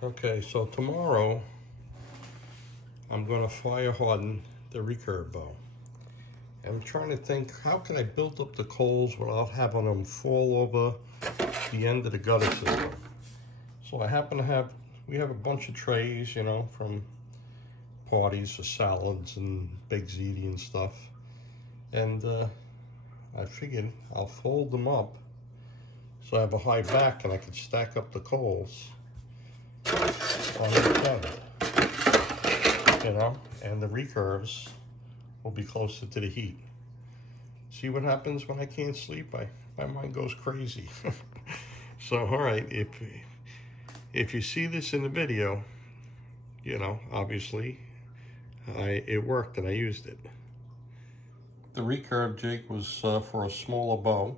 Okay, so tomorrow I'm going to fire harden the recurve bow. I'm trying to think, how can I build up the coals without having them fall over the end of the gutter system? So I happen to have, we have a bunch of trays, you know, from parties for salads and baked ziti and stuff. And I figured I'll fold them up so I have a high back and I can stack up the coals on each end, you know, and the recurves will be closer to the heat. See what happens when I can't sleep? My mind goes crazy. So, all right, if you see this in the video, you know, obviously it worked and I used it. The recurve jig was for a smaller bow,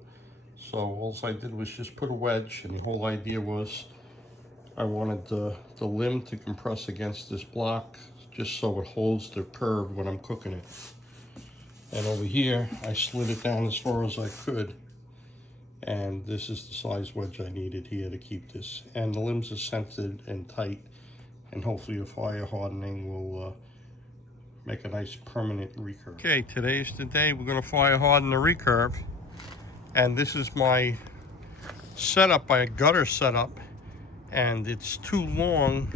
so all I did was just put a wedge, and the whole idea was I wanted the limb to compress against this block just so it holds the curve when I'm cooking it. And over here, I slid it down as far as I could, and this is the size wedge I needed here to keep this. And the limbs are centered and tight, and hopefully the fire hardening will make a nice permanent recurve. Okay, today's the day we're going to fire harden the recurve, and this is my setup, my gutter setup, and it's too long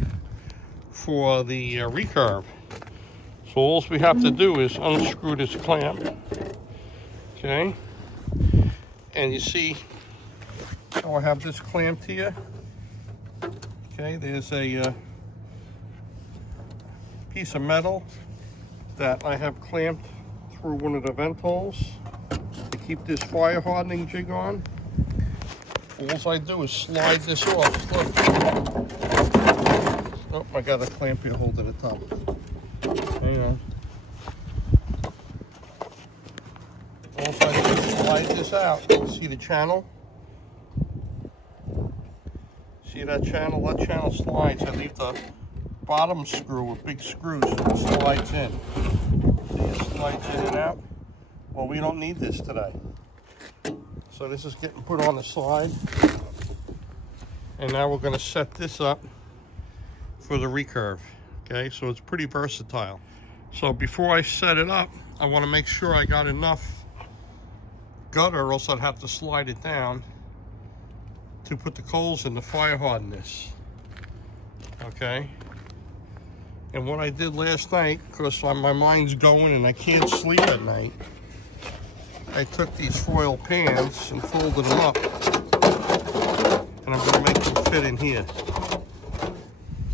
for the recurve. So all we have to do is unscrew this clamp, okay? And you see how I have this clamped here? Okay, there's a piece of metal that I have clamped through one of the vent holes to keep this fire hardening jig on. All I do is slide this off. Look. Oh, I got a clamp here holding it up. Hang on. All I do is slide this out. See the channel? See that channel? That channel slides. I leave the bottom screw with big screws and it slides in. See, it slides in and out. Well, we don't need this today. So this is getting put on the slide. And now we're going to set this up for the recurve. Okay, so it's pretty versatile. So before I set it up, I want to make sure I got enough gutter, or else I'd have to slide it down to put the coals in the fire harden this. Okay. And what I did last night, because my mind's going and I can't sleep at night, I took these foil pans and folded them up. And I'm going to make them fit in here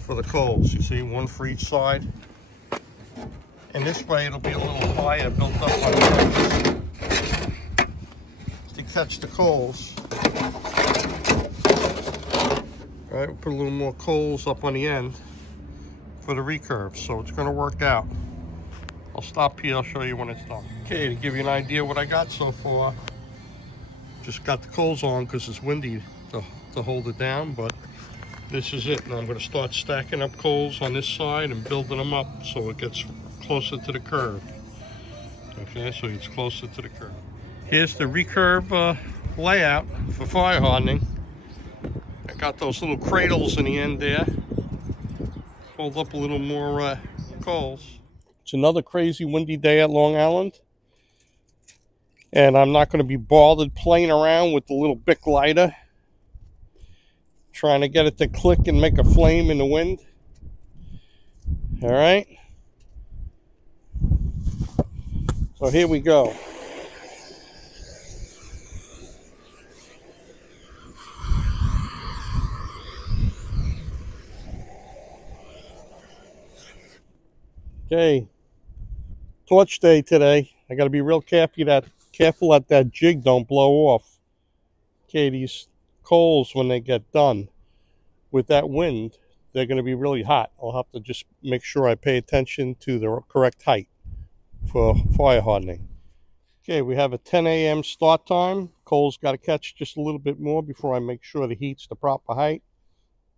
for the coals. You see, one for each side. And this way it'll be a little higher, built up on the edges to catch the coals. All right, we'll put a little more coals up on the end for the recurve, so it's going to work out. I'll stop here, I'll show you when it's done. Okay, to give you an idea what I got so far, just got the coals on because it's windy to hold it down, but this is it. And I'm going to start stacking up coals on this side and building them up so it gets closer to the curve. Okay, so it's closer to the curve. Here's the recurve layout for fire hardening. I got those little cradles in the end there. Hold up a little more coals. It's another crazy windy day at Long Island. And I'm not going to be bothered playing around with the little Bic lighter, trying to get it to click and make a flame in the wind. All right. So here we go. Okay, torch day today. I got to be real careful that that jig don't blow off. Okay, these coals, when they get done with that wind, they're going to be really hot. I'll have to just make sure I pay attention to the correct height for fire hardening. Okay, we have a 10 a.m. start time. Coals got to catch just a little bit more before I make sure the heat's the proper height.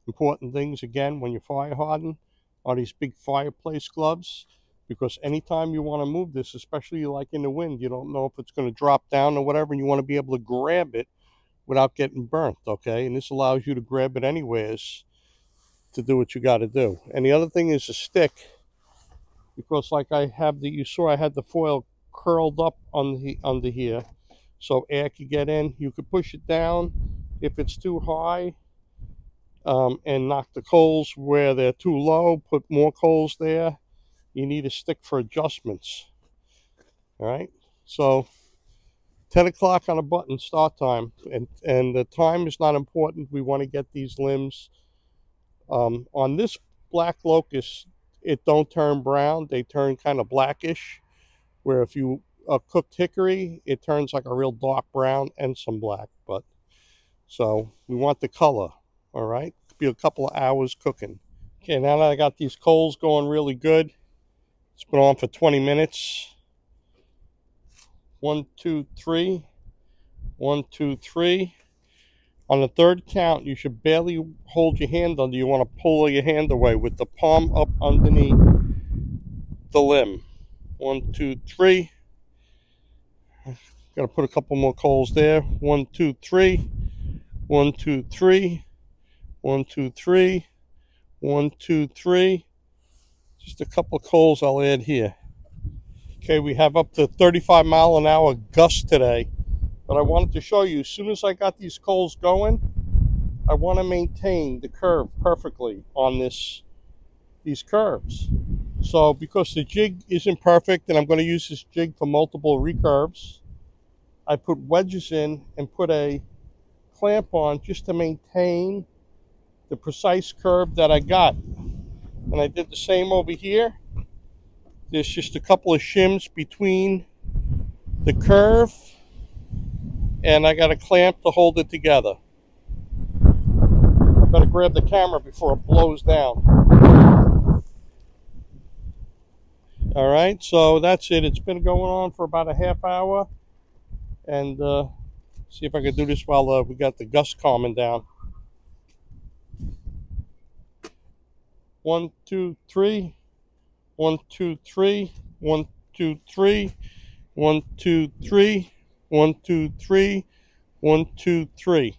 Important things, again, when you fire harden, are these big fireplace gloves, because anytime you want to move this, especially like in the wind, you don't know if it's going to drop down or whatever, and you want to be able to grab it without getting burnt, okay? And this allows you to grab it anywheres to do what you got to do. And the other thing is a stick, because like I have you saw I had the foil curled up under here, so air could get in. You could push it down if it's too high, and knock the coals where they're too low, put more coals there. You need a stick for adjustments. All right, so 10 o'clock on a button, start time, and the time is not important. We want to get these limbs. On this black locust, it don't turn brown, they turn kind of blackish, where if you cooked hickory, it turns like a real dark brown and some black. But so we want the color. All right, could be a couple of hours cooking. Okay, now that I got these coals going really good, it's been on for 20 minutes. 1, 2, 3. 1, 2, 3. On the third count, you should barely hold your hand under. You want to pull your hand away with the palm up underneath the limb. 1, 2, 3. Got to put a couple more coals there. 1, 2, 3. 1, 2, 3. 1, 2, 3. 1, 2, 3. Just a couple of coals I'll add here. Okay, we have up to 35-mile-an-hour gusts today. But I wanted to show you, as soon as I got these coals going, I want to maintain the curve perfectly on these curves. So because the jig isn't perfect, and I'm going to use this jig for multiple recurves, I put wedges in and put a clamp on just to maintain the precise curve that I got. And I did the same over here. There's just a couple of shims between the curve, and I got a clamp to hold it together. I better grab the camera before it blows down. All right, so that's it. It's been going on for about a half hour, and see if I can do this while we got the gust calming down. 1, 2, 3. 1, 2, 3. 1, 2, 3. 1, 2, 3. 1, 2, 3. 1, 2, 3.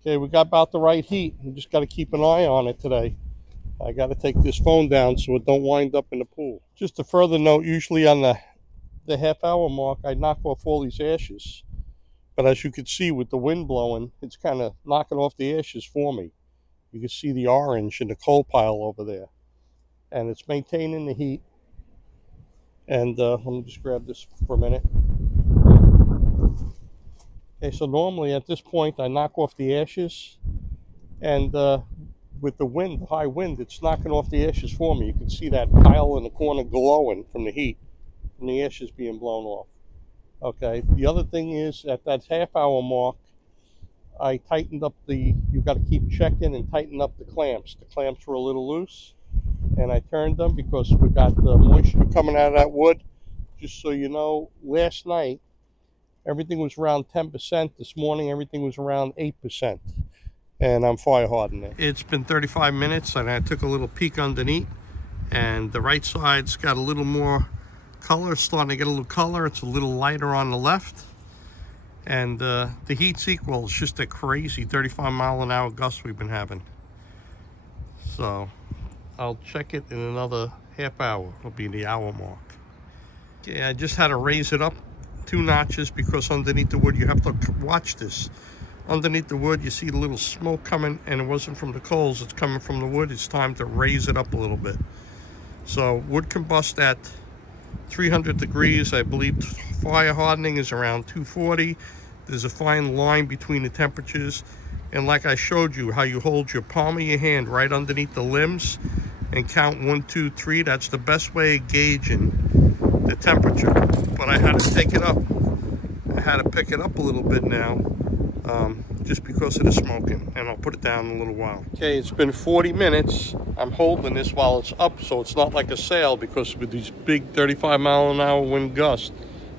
Okay, we got about the right heat. We just got to keep an eye on it today. I got to take this phone down so it don't wind up in the pool. Just a further note, usually on the half-hour mark, I knock off all these ashes. But as you can see with the wind blowing, it's kind of knocking off the ashes for me. You can see the orange in the coal pile over there. And it's maintaining the heat. And let me just grab this for a minute. Okay, so normally at this point I knock off the ashes, and with the wind, high wind, it's knocking off the ashes for me. You can see that pile in the corner glowing from the heat, from the ashes being blown off. Okay, the other thing is at that half-hour mark, I tightened up you got to keep checking and tighten up the clamps. The clamps were a little loose, and I turned them because we got the moisture coming out of that wood. Just so you know, last night, everything was around 10%. This morning, everything was around 8%. And I'm fire hardening it. It's been 35 minutes, and I took a little peek underneath. And the right side's got a little more color, starting to get a little color. It's a little lighter on the left. And the heat's equal. It's just a crazy 35-mile-an-hour gust we've been having. So I'll check it in another half hour. It'll be the hour mark. Okay, I just had to raise it up 2 notches because underneath the wood, you have to watch this. Underneath the wood, you see the little smoke coming, and it wasn't from the coals, it's coming from the wood. It's time to raise it up a little bit. So wood combust at 300 degrees. I believe fire hardening is around 240. There's a fine line between the temperatures. And like I showed you, how you hold your palm of your hand right underneath the limbs and count 1, 2, 3. That's the best way of gauging the temperature. But I had to take it up. I had to pick it up a little bit now, just because of the smoking, and I'll put it down in a little while. Okay, it's been 40 minutes. I'm holding this while it's up, so it's not like a sail, because with these big 35-mile-an-hour wind gusts,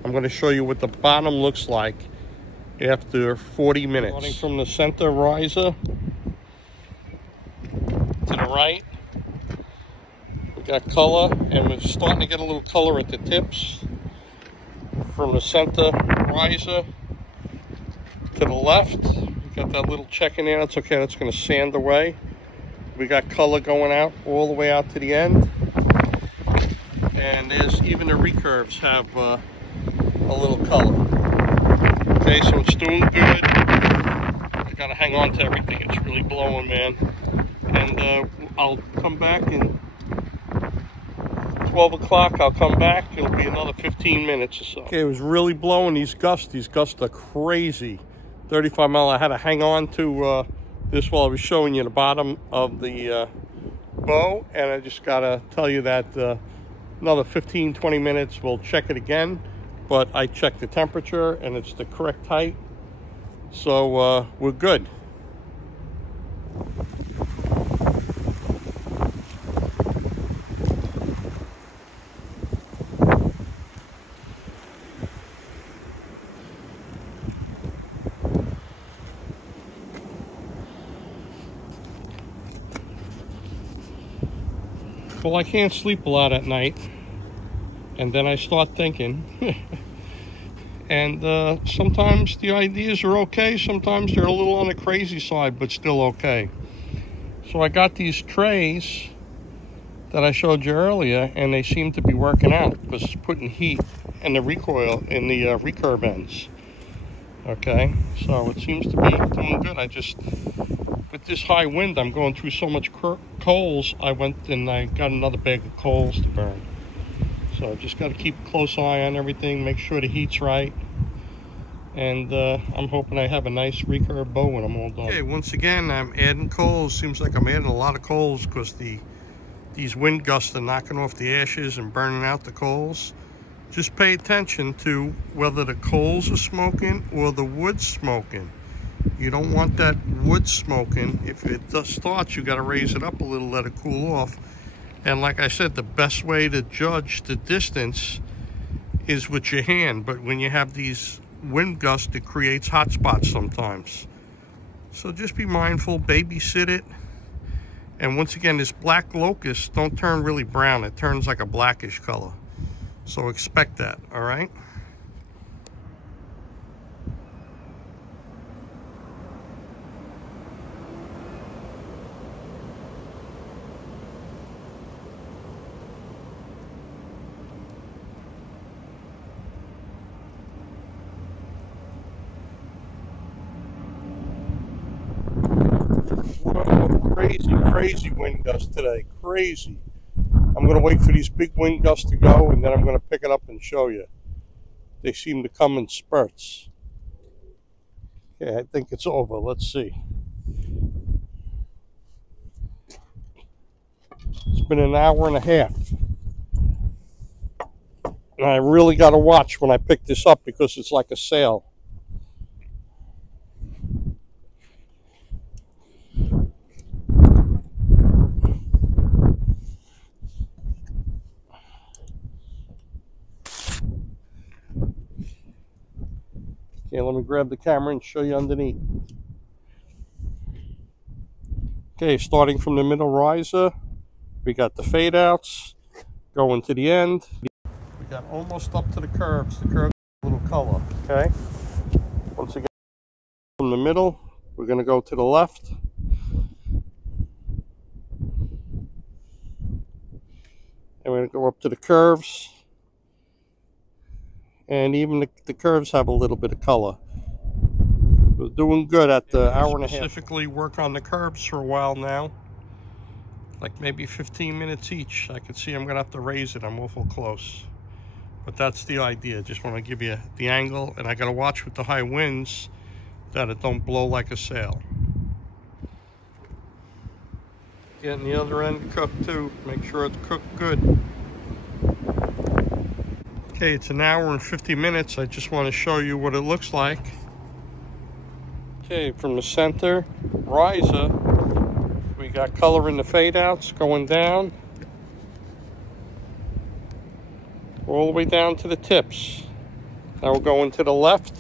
I'm going to show you what the bottom looks like after 40 minutes. Starting from the center riser to the right, we got color, and we're starting to get a little color at the tips. From the center riser to the left, we got that little check in there. That's okay, that's going to sand away. We got color going out all the way out to the end. And there's even the recurves have a little color. Okay, so it's doing good. I gotta hang on to everything. It's really blowing, man. And I'll come back in 12 o'clock. I'll come back. It'll be another 15 minutes or so. Okay, it was really blowing these gusts. These gusts are crazy. 35 mile. I had to hang on to this while I was showing you the bottom of the bow. And I just gotta tell you that another 15-20 minutes we'll check it again, but I checked the temperature and it's the correct height, so we're good. Well, I can't sleep a lot at night, and then I start thinking. And sometimes the ideas are okay, sometimes they're a little on the crazy side, but still okay. So I got these trays that I showed you earlier, and they seem to be working out because it's putting heat in the recoil, in the recurve ends. Okay, so it seems to be doing good. I just, with this high wind, I'm going through so much coals. I went and I got another bag of coals to burn. So just got to keep a close eye on everything, make sure the heat's right. And I'm hoping I have a nice recurve bow when I'm all done. Okay, once again, I'm adding coals. Seems like I'm adding a lot of coals because these wind gusts are knocking off the ashes and burning out the coals. Just pay attention to whether the coals are smoking or the wood's smoking. You don't want that wood smoking. If it does start, you got to raise it up a little, let it cool off. And like I said, the best way to judge the distance is with your hand. But when you have these wind gusts, it creates hot spots sometimes. So just be mindful, babysit it. And once again, this black locust don't turn really brown. It turns like a blackish color. So expect that, all right? Whoa, crazy wind gust today, crazy. I'm going to wait for these big wind gusts to go, and then I'm going to pick it up and show you. They seem to come in spurts. Okay, I think it's over. Let's see. It's been an hour and a half. And I really got to watch when I pick this up because it's like a sail. Okay, let me grab the camera and show you underneath. Okay, starting from the middle riser, we got the fade outs going to the end. We got almost up to the curves. The curves have a little color, okay? Once again, from the middle, we're going to go to the left. And we're going to go up to the curves. And even the curves have a little bit of color. We're doing good at the hour and a half. Specifically work on the curves for a while now. Like maybe 15 minutes each. I can see I'm going to have to raise it. I'm awful close. But that's the idea. Just want to give you the angle. And I got to watch with the high winds that it don't blow like a sail. Getting the other end cooked too. Make sure it's cooked good. Okay, it's an hour and 50 minutes. I just want to show you what it looks like. Okay, from the center riser, we got color in the fade outs going down. All the way down to the tips. Now we're going to the left.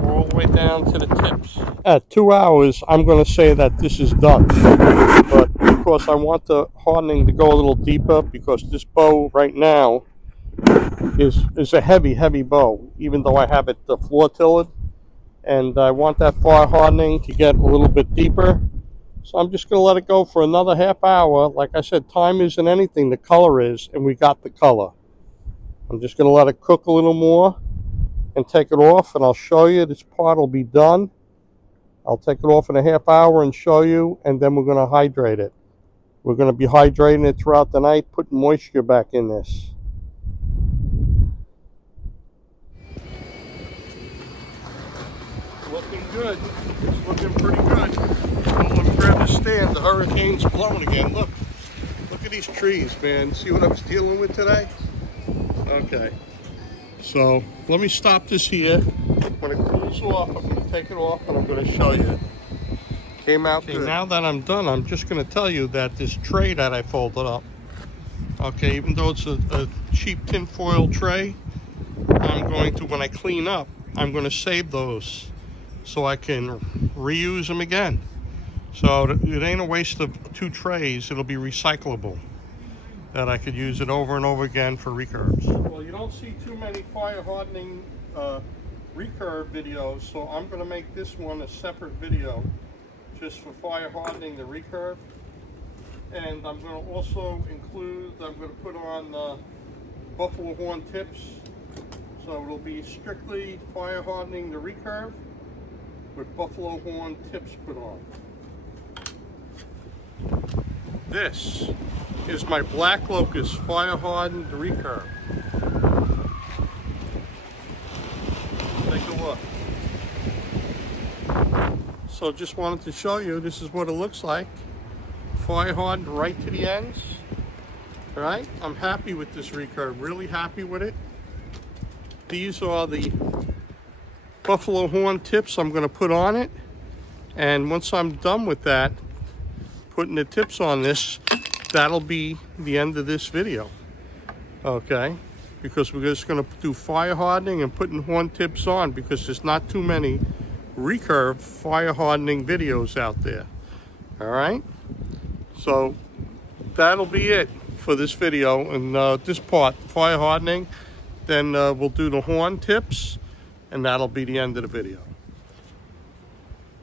All the way down to the tips. At 2 hours, I'm going to say that this is done. But of course, I want the hardening to go a little deeper because this bow right now is a heavy bow. Even though I have it floor tilted, and I want that fire hardening to get a little bit deeper. So I'm just going to let it go for another half hour. Like I said, time isn't anything, the color is, and we got the color. I'm just going to let it cook a little more and take it off, and I'll show you. This part will be done. I'll take it off in a half hour and show you, and then we're going to hydrate it. We're going to be hydrating it throughout the night, putting moisture back in this. Looking good. It's looking pretty good. Well, let me grab the stand. The hurricane's blowing again. Look at these trees, man. See what I was dealing with today? Okay. So let me stop this here. When it cools off, I'm going to take it off and I'm going to show you. Came out good. Now that I'm done, I'm just going to tell you that this tray that I folded up, okay, even though it's a cheap tin foil tray, I'm going to, when I clean up, I'm going to save those so I can reuse them again. So it ain't a waste of 2 trays. It'll be recyclable, that I could use it over and over again for recurves. Well, you don't see too many fire hardening recurve videos, so I'm going to make this one a separate video just for fire hardening the recurve. And I'm going to also include, I'm going to put on buffalo horn tips, so it'll be strictly fire hardening the recurve with buffalo horn tips put on. This is my black locust fire hardened recurve. Take a look. So just wanted to show you, this is what it looks like. Fire hardened right to the ends. All right, I'm happy with this recurve, really happy with it. These are the buffalo horn tips I'm going to put on it, and once I'm done with that, putting the tips on this, that'll be the end of this video, okay? Because we're just going to do fire hardening and putting horn tips on, because there's not too many recurve fire hardening videos out there. All right, so that'll be it for this video, and this part, fire hardening. Then we'll do the horn tips, and that'll be the end of the video.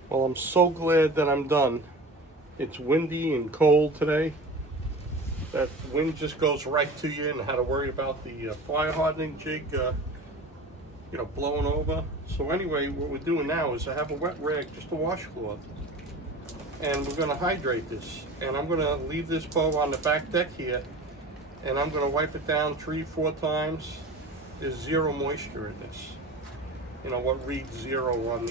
Well, I'm so glad that I'm done. It's windy and cold today. That wind just goes right to you, and I had to worry about the fire hardening jig, you know, blowing over. So anyway, what we're doing now is I have a wet rag, just a washcloth, and we're going to hydrate this. And I'm going to leave this bow on the back deck here, and I'm going to wipe it down 3-4 times. There's 0 moisture in this. You know what reads 0 on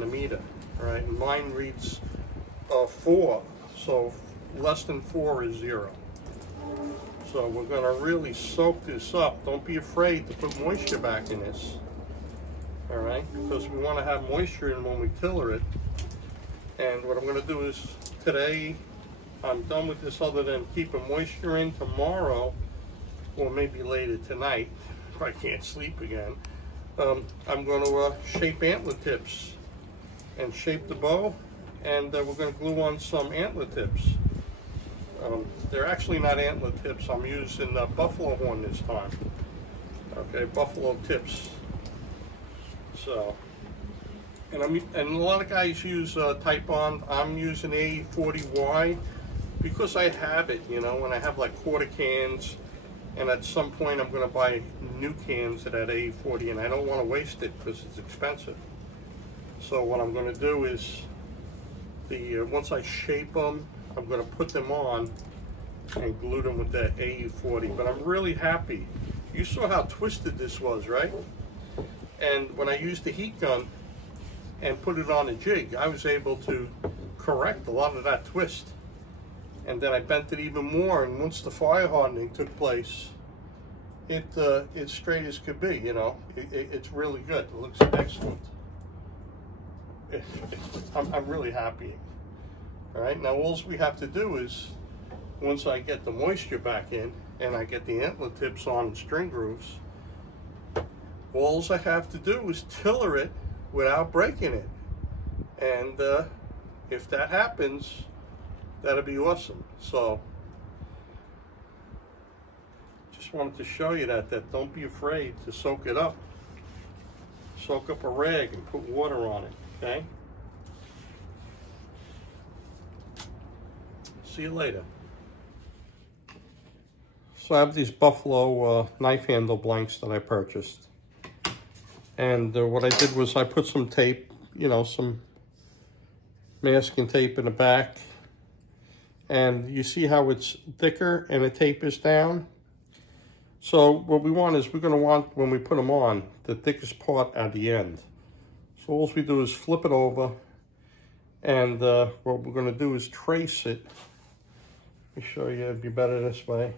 the meter, right? And mine reads 4, so less than 4 is 0. So we're going to really soak this up. Don't be afraid to put moisture back in this, all right? Because we want to have moisture in when we tiller it. And what I'm going to do is, today I'm done with this, other than keeping moisture in. Tomorrow, or maybe later tonight, if I can't sleep again, I'm going to shape antler tips and shape the bow, and we're going to glue on some antler tips. They're actually not antler tips. I'm using buffalo horn this time. Okay, buffalo tips. So, and a lot of guys use Type On. I'm using A40Y because I have it, you know, and I have like quarter cans. And at some point, I'm going to buy new cans at A40, and I don't want to waste it because it's expensive. So what I'm going to do is, once I shape them, I'm going to put them on and glue them with that A40. But I'm really happy. You saw how twisted this was, right? And when I used the heat gun and put it on a jig, I was able to correct a lot of that twist. And then I bent it even more, and once the fire hardening took place, it's straight as could be, you know. It's really good. It looks excellent. I'm really happy. All right, now all we have to do is, once I get the moisture back in and I get the antler tips on and string grooves, all I have to do is tiller it without breaking it. And if that happens, that'll be awesome. So just wanted to show you that don't be afraid to soak it up. soak up a rag and put water on it, okay? See you later. So I have these Buffalo knife handle blanks that I purchased. And what I did was I put some tape, you know, some masking tape in the back. And you see how it's thicker and the tape is down? So what we want is, we're going to want, when we put them on, the thickest part at the end. So all we do is flip it over. And what we're going to do is trace it. Let me show you, it'd be better this way.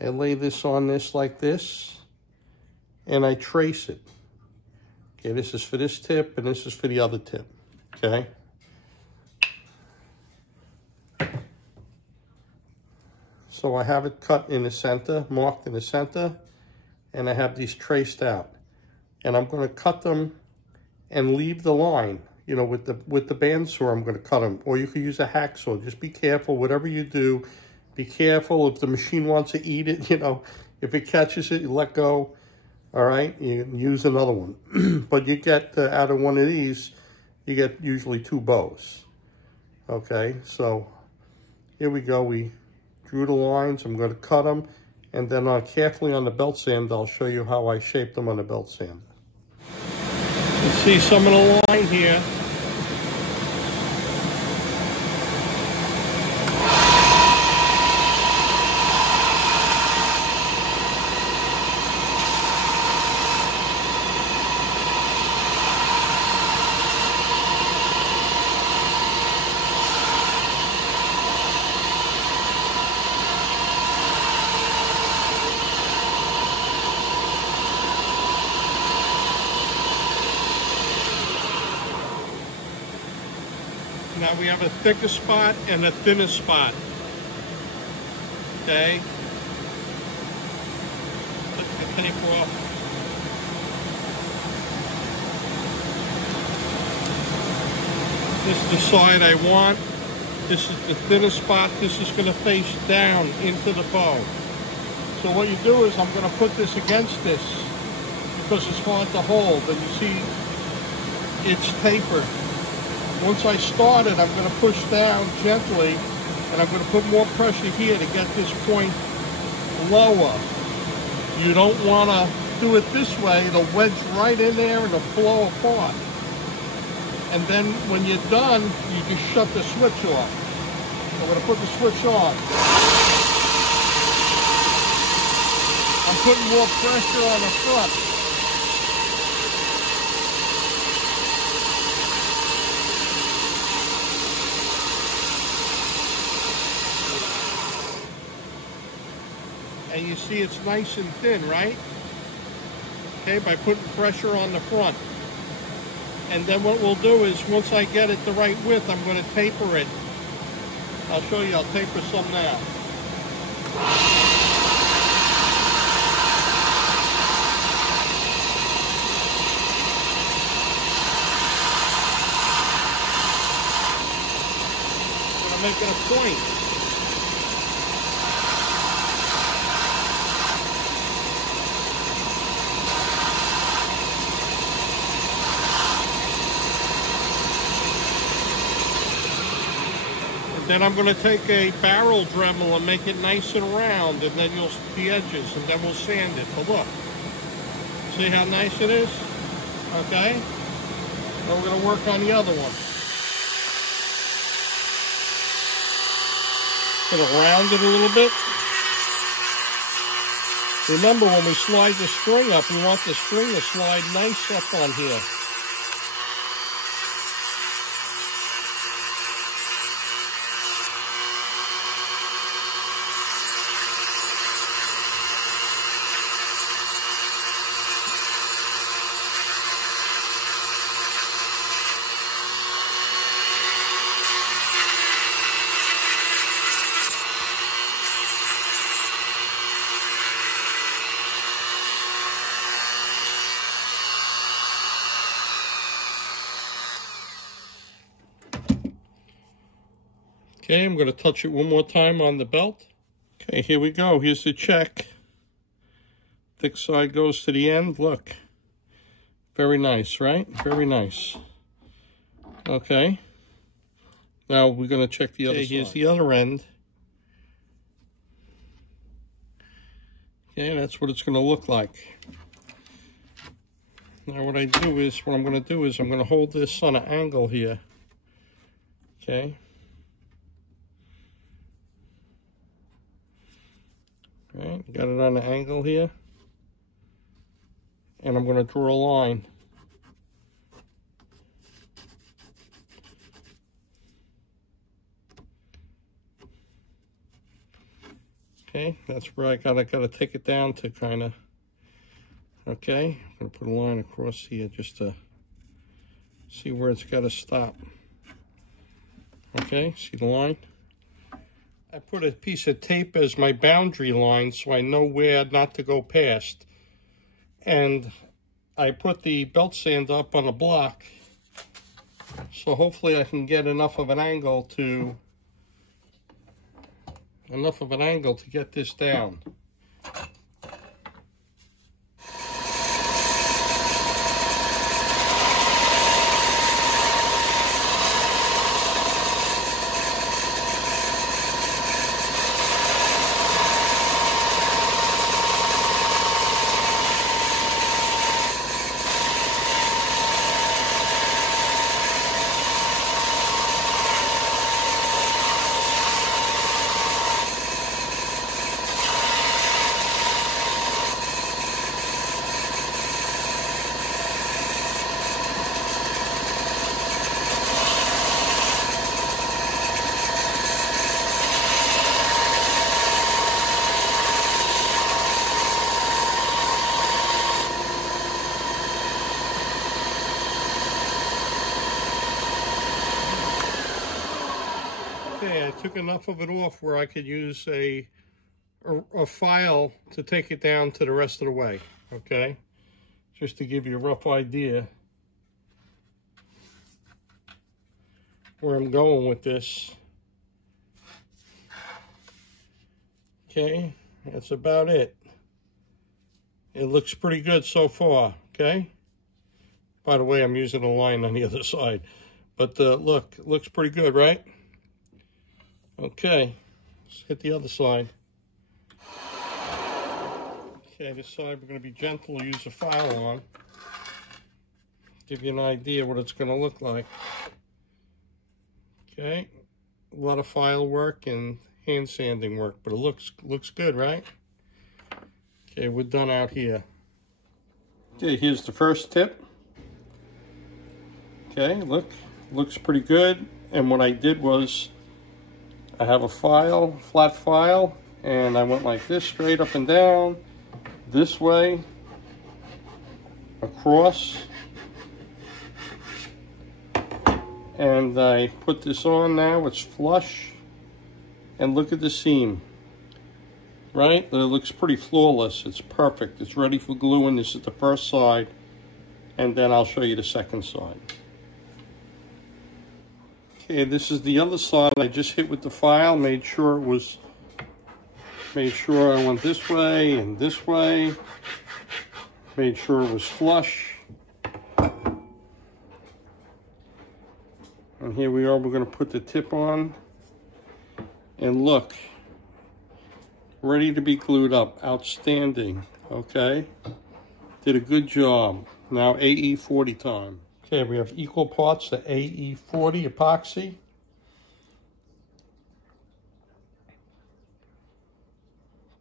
I lay this on this like this, and I trace it. Okay, this is for this tip, and this is for the other tip, okay? So I have it cut in the center, marked in the center, and I have these traced out. And I'm gonna cut them and leave the line, you know, with the bandsaw, I'm gonna cut them. Or you could use a hacksaw. Just be careful, whatever you do, be careful. If the machine wants to eat it, you know, if it catches it, you let go. All right, you can use another one. But you get, out of one of these, you get usually 2 bows. Okay, so here we go. We drew the lines. I'm going to cut them. And then carefully on the belt sander, I'll show you how I shaped them on the belt sander. You see some of the line here. Now we have a thicker spot and a thinner spot. Okay. Put the tape off. This is the side I want. This is the thinner spot. This is going to face down into the bow. So what you do is, I'm going to put this against this because it's hard to hold. And you see, it's tapered. Once I start it, I'm going to push down gently, and I'm going to put more pressure here to get this point lower. You don't want to do it this way. It'll wedge right in there and it'll blow apart. And then when you're done, you just shut the switch off. I'm going to put the switch on. I'm putting more pressure on the front. And you see it's nice and thin, right? Okay, by putting pressure on the front. And then what we'll do is, once I get it the right width, I'm going to taper it. I'll show you, I'll taper some now. I'm going to make it a point. Then I'm going to take a barrel Dremel and make it nice and round, and then you'll see the edges, and then we'll sand it. But look, see how nice it is? Okay? Then we're going to work on the other one. Going to round it a little bit. Remember, when we slide the string up, we want the string to slide nice up on here. Okay, I'm going to touch it one more time on the belt. Okay, here we go. Here's the check. Thick side goes to the end. Look. Very nice, right? Very nice. Okay. Now we're going to check the other side. Here's the other end. Okay, that's what it's going to look like. Now what I'm going to do is I'm going to hold this on an angle here. Okay. All right, got it on an angle here. And I'm going to draw a line. Okay, that's where I gotta take it down to kind of. Okay, I'm gonna put a line across here just to see where it's got to stop. Okay, see the line? I put a piece of tape as my boundary line so I know where not to go past. And I put the belt sand up on a block, so hopefully I can get enough of an angle to get this down. Okay, I took enough of it off where I could use a file to take it down to the rest of the way, okay? Just to give you a rough idea where I'm going with this. Okay, that's about it. It looks pretty good so far, okay? By the way, I'm using a line on the other side. But look, it looks pretty good, right? Okay, let's hit the other side. Okay, this side we're going to be gentle, use a file on. Give you an idea what it's going to look like. Okay, a lot of file work and hand sanding work, but it looks good, right? Okay, we're done out here. Okay, here's the first tip. Okay, look, looks pretty good. And what I did was, I have a file, flat file, and I went like this, straight up and down, this way, across, and I put this on now. It's flush, and look at the seam, right? It looks pretty flawless. It's perfect. It's ready for gluing. This is the first side, and then I'll show you the second side. Okay, this is the other side. I just hit with the file, made sure I went this way and this way, made sure it was flush. And here we are, we're going to put the tip on. And look, ready to be glued up. Outstanding, okay? Did a good job. Now AE40 time. Okay, we have equal parts of AE40 epoxy.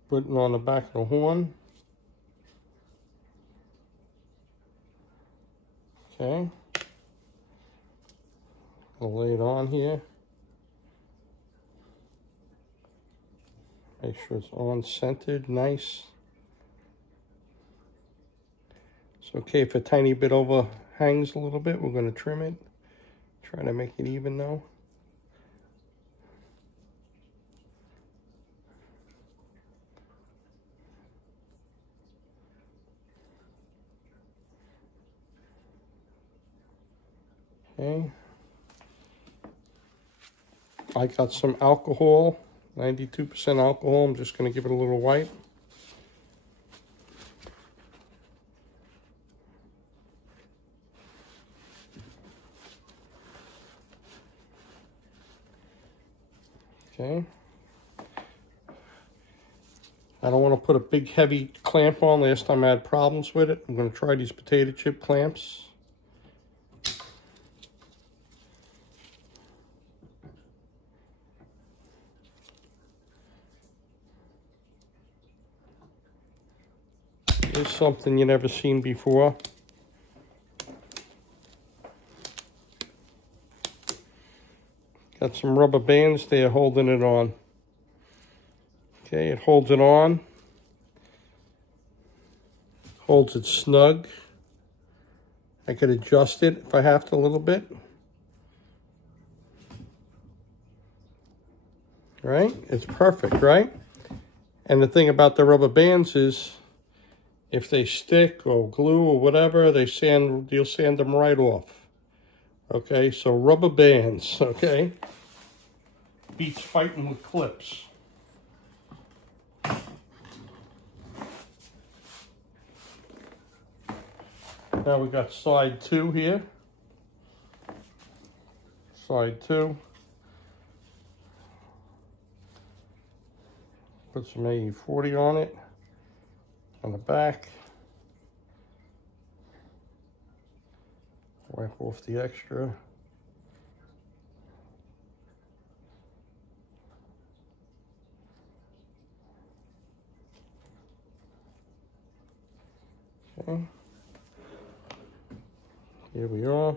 Putting on the back of the horn. Okay. I'll lay it on here. Make sure it's on centered, nice. It's okay if a tiny bit overhangs a little bit, we're going to trim it. Try to make it even though. Okay. I got some alcohol, 92% alcohol. I'm just going to give it a little wipe. Okay. I don't want to put a big heavy clamp on. Last time I had problems with it. I'm going to try these potato chip clamps. Here's something you never seen before. Got some rubber bands there holding it on. Okay, it holds it on. Holds it snug. I could adjust it if I have to a little bit. Right? It's perfect, right? And the thing about the rubber bands is if they stick or glue or whatever, you'll sand them right off. Okay, so rubber bands, okay? Beats fighting with clips. Now we got side 2 here. Side 2. Put some AE40 on it. On the back. Wipe off the extra. Okay. Here we are.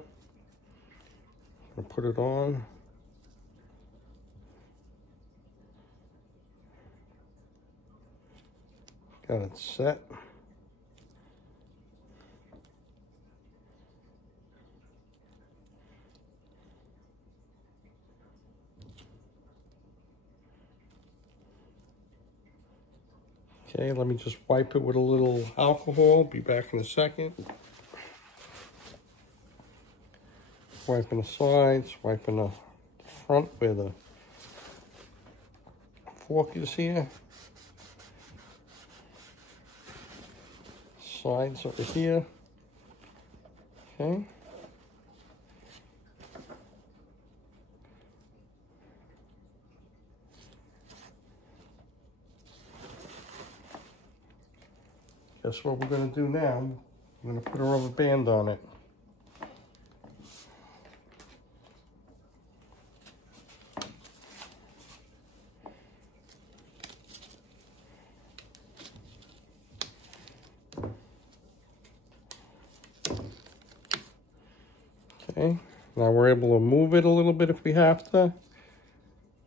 I'll put it on. Got it set. Okay, let me just wipe it with a little alcohol. Be back in a second. Wiping the sides, wiping the front where the fork is here. Sides over here. Okay. Guess what we're going to do now? I'm going to put a rubber band on it. Okay, now we're able to move it a little bit if we have to.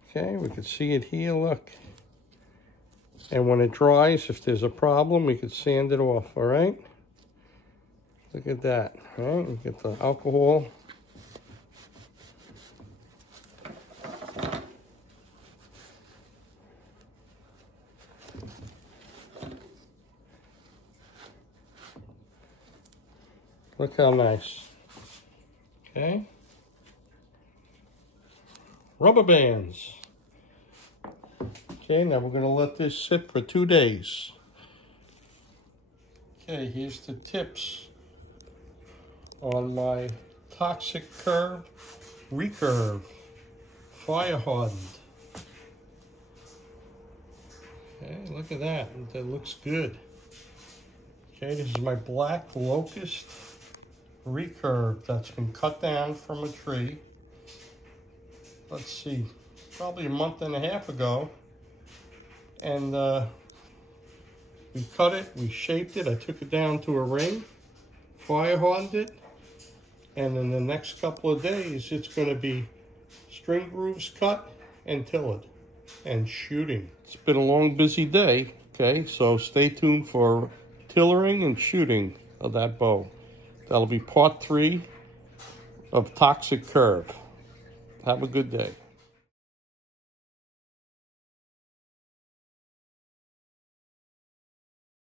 Okay, we can see it here, look. And when it dries, if there's a problem, we could sand it off, all right? Look at that, all right? We get the alcohol. Look how nice. Okay. Rubber bands. Okay, now we're going to let this sit for 2 days. Okay, here's the tips on my Toxic Curve Recurve fire hardened. Okay, look at that. That looks good. Okay, this is my black Locust Recurve that's been cut down from a tree. Let's see, probably a month and a half ago. And we cut it, we shaped it, I took it down to a ring, fire hardened it, and in the next couple of days it's going to be string grooves cut and tilled and shooting. It's been a long busy day, okay, so stay tuned for tillering and shooting of that bow. That'll be part 3 of Toxic Curve. Have a good day.